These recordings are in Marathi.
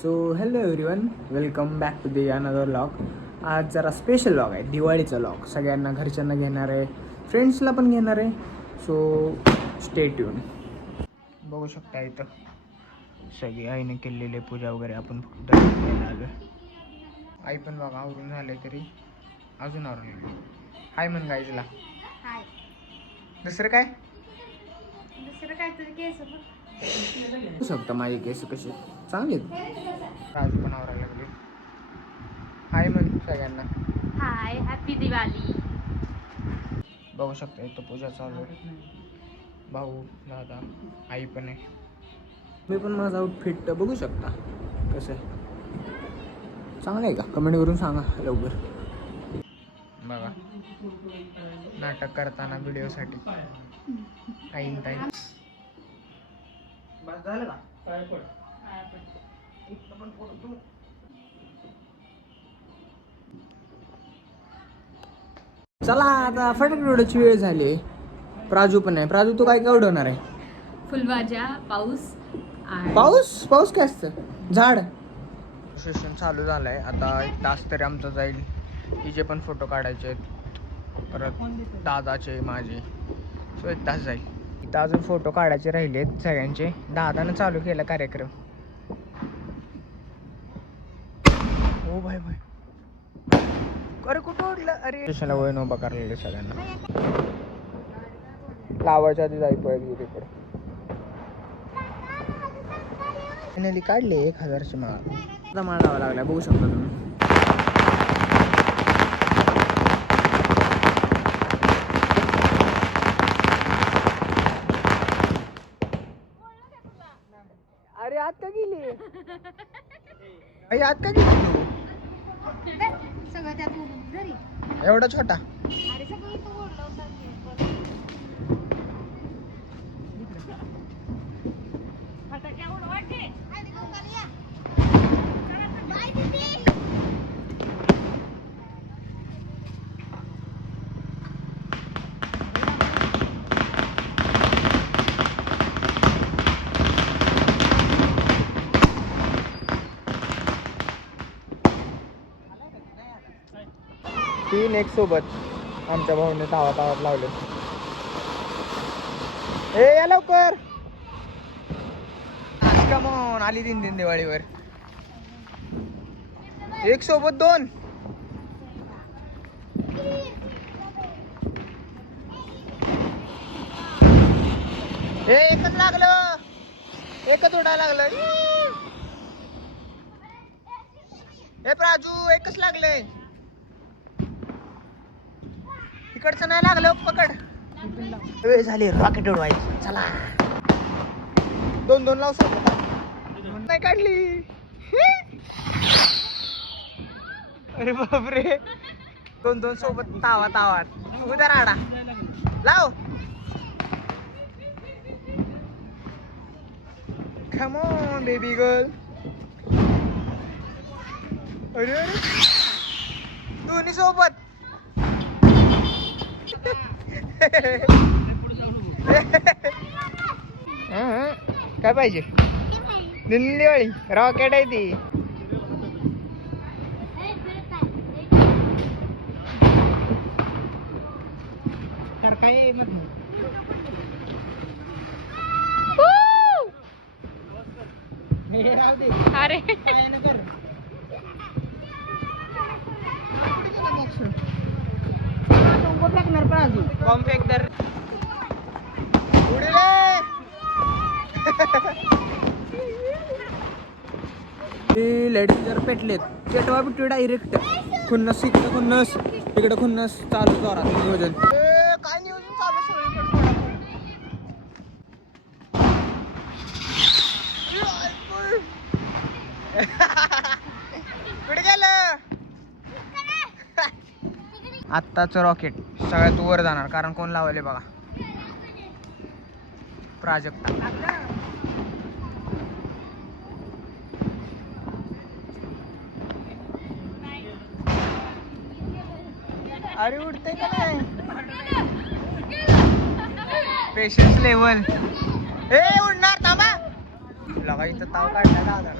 So hello everyone, welcome back to the another vlog. आज जरा स्पेशल व्लॉग आहे, दिवाळीचा व्लॉग. सगळ्यांना घरच्यांना घेणार आहे, फ्रेंड्सला पण घेणार आहे. So stay tune. बघू शकता इथं सगळी आईने केलेली पूजा वगैरे. आपण फक्त आलो. आई पण बघा आवरून झाले तरी अजून आवरून. हाय म्हण गाईजला. हाय. दुसरं काय तुझे केस बघू शकता माझे केस कसे चांगले आहेत. आज पण आवरायला लागले. हाय म्हण सगळ्यांना. हाय, हॅपी दिवाळी. बघू शकता इथं पूजा चालू आहे. भाऊ, दादा, आई पण आहे. मी पण माझा आउटफिट बघू शकता कसं आहे. चांगलं आहे का? कमेंट करून सांगा लवकर. बघा नाटक करताना व्हिडिओसाठी टाईम बस झालं का? चला आता फटाके उडवायची वेळ झाली. प्राजू पण आहे. प्राजू तू काय काय उडवणार आहे? फुलभाज्या, पाऊस. पाऊस काय असतं? झाड. सेशन चालू झालंय आता. 1 तास तरी आमचा जाईल. तिचे पण फोटो काढायचे आहेत, परत दादाचे, माझे. सो 1 तास जाईल. इथं अजून फोटो काढायचे राहिलेत सगळ्यांचे. दादानं चालू केला कार्यक्रम. हो भाई भाई, अरे कुठं उडलं? अरे स्टेशनला वळण उभा करायला सगळ्यांना. लावायच्या आधी जाई पळत तिकडे. फायनली काढले 1000ची माळ. आता माळ लावा लागला, बघू शकता तुम्ही. अरे आत का गेली? आत का गेली तू? सगळं त्यात उडून घरी. एवढा छोटा? अरे सगळं इथं ओढलं होतं. फटाके उडवायचे. बाय दीदी. 3 एक सोबत आमच्या भाऊने धावत लावले. ए या लवकर. कमॉन, आली 3 दिवाळीवर. 1 सोबत 2. हे एकच लागलं, एकच उडायला लागलं. हे प्राजू एकच लागलंय. तिकडचं नाही लागलं, पकड. वेळ झाली रॉकेट उडवायची. चला 2 लाव सोबत. नाही काढली. अरे बापरे, 2 सोबत तावा. उद्या राडा लाव. Come on baby girl. अरे दोन्ही सोबत. काय पाहिजे? दिवाळी रॉकेट आहे ती. अरे कॉम्पॅक्टर उडले. लेडीज जर पेटलेत पेटवा बिटू डायरेक्ट. खुन्नस इकडं खुन्नस तिकडं खुन्नस. चालू जोरात नियोजन. काय नियोजन चालू सगळीकडे. कुठे गेलं? आत्ताच रॉकेट सगळ्यात वर जाणार, कारण कोण लावले बघा, प्राजक्ता. अरे उडते का नाही? Patience level. हे उडणार थांबा. लगा इथं ताव काढला दादा.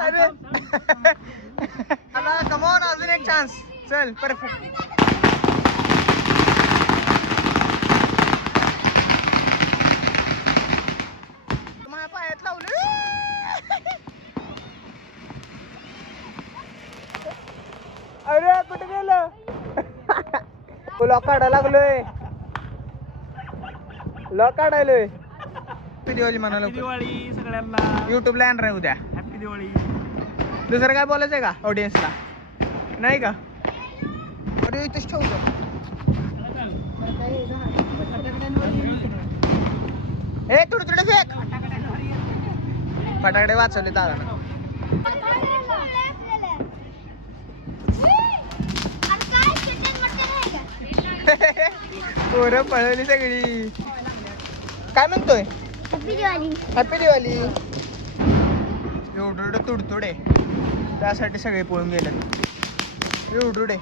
अरे आता कमॉन अजून एक चान्स. चल परफेक्ट. माझ्या पायात लावलं. अरे कुठे गेलं? लॉक काढायला लागलोय. लॉक काढायलोय. हॅपी दिवाळी म्हणालो. दिवाळी सगळ्यांना. युट्यूबला येणार आहे उद्या. हॅपी दिवाळी. दुसरं काय बोलायचंय का ऑडियन्सला? नाही का? अरे इथंच ठेवतो. हे तुडतुडे फेक. फटाकडे वाचवले दादानं. पोरं पळवली सगळी. काय म्हणतोय? हॅपी दिवाळी. हॅपी दिवाळी. एवढं तुडतुडे त्यासाठी सगळे पळून गेले. एवढुडे.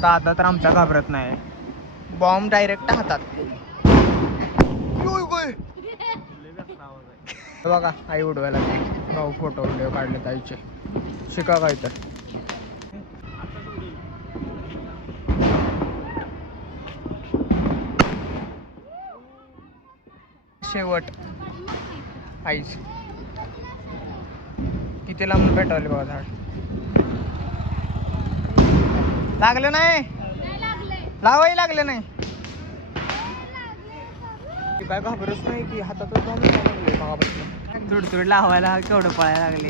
दादा तर आमचा घाबरत नाही. बॉम्ब डायरेक्ट हातात. बघा आई उडवायला भाऊ फोटो व्हिडिओ काढले ताईचे. शिका काय तर. शेवट आईच. किती लांबून पेटवले बघा झाड. लागलं नाही. लावाही लागलं नाही. काय घाबरच नाही की हातात तुडतुड लावायला केवढं पळायला लागले.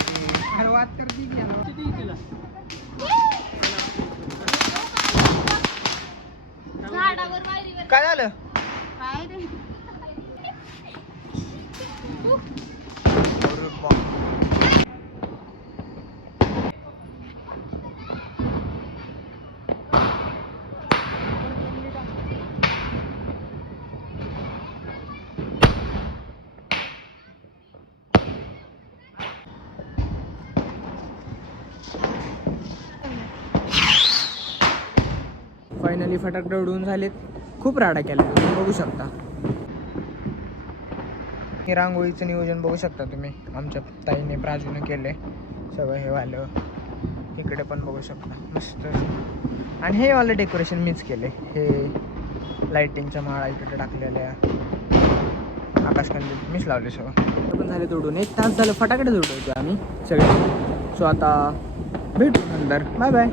काय झालं? फायनली फटाकडे उडवून झालेत. खूप राडा केला बघू शकता. हे रांगोळीचं नियोजन बघू शकता तुम्ही. आमच्या ताईने प्राजूने केले सगळं. हे वालं इकडे पण बघू शकता मस्त. आणि हे वालं डेकोरेशन मीच केले. हे लाइटिंगच्या माळा इकडे टाकलेल्या. आकाशकंदील मीच लावले सगळं. पण झाले तोडून 1 तास झालं फटाकडे उडवतो आम्ही सगळे. सो आता भेटू नंतर. Bye bye.